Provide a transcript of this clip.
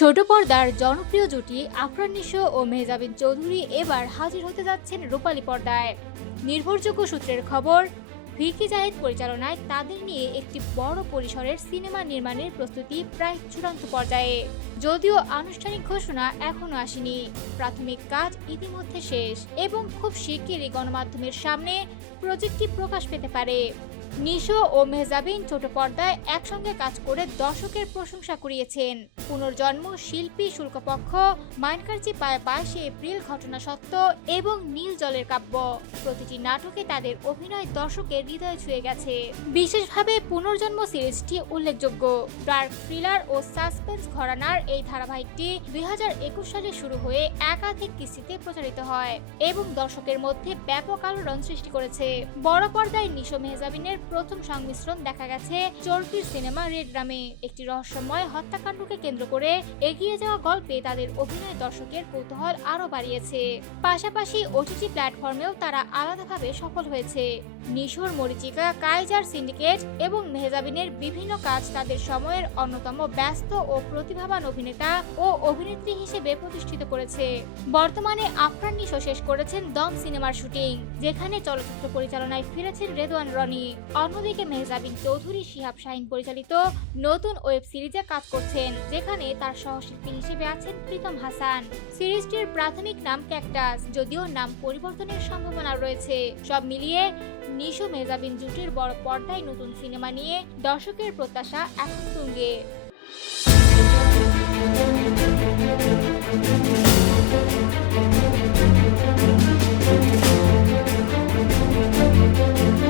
ছোট পর্দার জনপ্রিয় জুটি আফরান নিশো ও মেহজাবিন চৌধুরী এবার হাজির হতে যাচ্ছেন রূপালী পর্দায়। নির্ভরযোগ্য সূত্রের খবর, ভিকি জাহিদ পরিচালনায় তাদের নিয়ে একটি বড় পরিসরের সিনেমা নির্মাণের প্রস্তুতি প্রায় চূড়ান্ত পর্যায়ে। যদিও আনুষ্ঠানিক ঘোষণা এখনো আসেনি, প্রাথমিক কাজ ইতিমধ্যে শেষ এবং খুব শিগগিরই গণমাধ্যমের সামনে প্রজেক্টটি প্রকাশ পেতে পারে। নিশো ও মেহজাবিন ছোট পর্দায় একসঙ্গে কাজ করে দর্শকের প্রশংসা কুড়িয়েছেন। পুনর্জন্ম, শিল্পী শুল্কপক্ষ, মাইনকারচি পায়ে পাশে, এপ্রিল, ঘটনা সত্য এবং নীল জলের কাব্য, প্রতিটি নাটকে তাদের অভিনয় দর্শকের হৃদয়ে ছুঁয়ে গেছে। বিশেষভাবে পুনর্জন্ম সিরিজটি উল্লেখযোগ্য। ডার্ক থ্রিলার ও সাসপেন্স ঘরানার এই ধারাবাহিকটি 2021 সালে শুরু হয়ে একাধিক কিস্তিতে প্রচারিত হয় এবং দর্শকের মধ্যে ব্যাপক আলোড়ন সৃষ্টি করেছে। বড় পর্দায় নিশো মেহজাবিনের প্রথম সংমিশ্রণ দেখা গেছে চরকির সিনেমা রেড রামে। একটি রহস্যময় হত্যাকাণ্ডকে কেন্দ্র করে এগিয়ে যাওয়া গল্পে তাদের অভিনয় দর্শকের কৌতূহল আরো বাড়িয়েছে। পাশাপাশি ওটিটি প্ল্যাটফর্মেও তারা আলাদাভাবে সফল হয়েছে। নিশোর মরিচিকা, কাইজার সিন্ডিকেট এবং মেহজাবিনের বিভিন্ন কাজ তাদের সময়ের অন্যতম ব্যস্ত ও প্রতিভাবান অভিনেতা ও অভিনেত্রী হিসেবে প্রতিষ্ঠিত করেছে। বর্তমানে আফরান নিশো শেষ করেছেন দম সিনেমার শুটিং, যেখানে চলচ্চিত্র পরিচালনায় ফিরেছেন রেদওয়ান রনি। অন্যদিকে মেহজাবিন চৌধুরী শিহাব শাহিন পরিচালিত নতুন ওয়েব সিরিজে কাজ করছেন, যেখানে তার সহশিল্পী হিসেবে আছেন প্রীতম হাসান। সিরিজটির প্রাথমিক নাম ক্যাকটাস, যদিও নাম পরিবর্তনের সম্ভাবনা রয়েছে। সব মিলিয়ে নিশো মেহজাবিন জুটির বড় পর্দায় নতুন সিনেমা নিয়ে দর্শকের প্রত্যাশা এখন তুঙ্গে।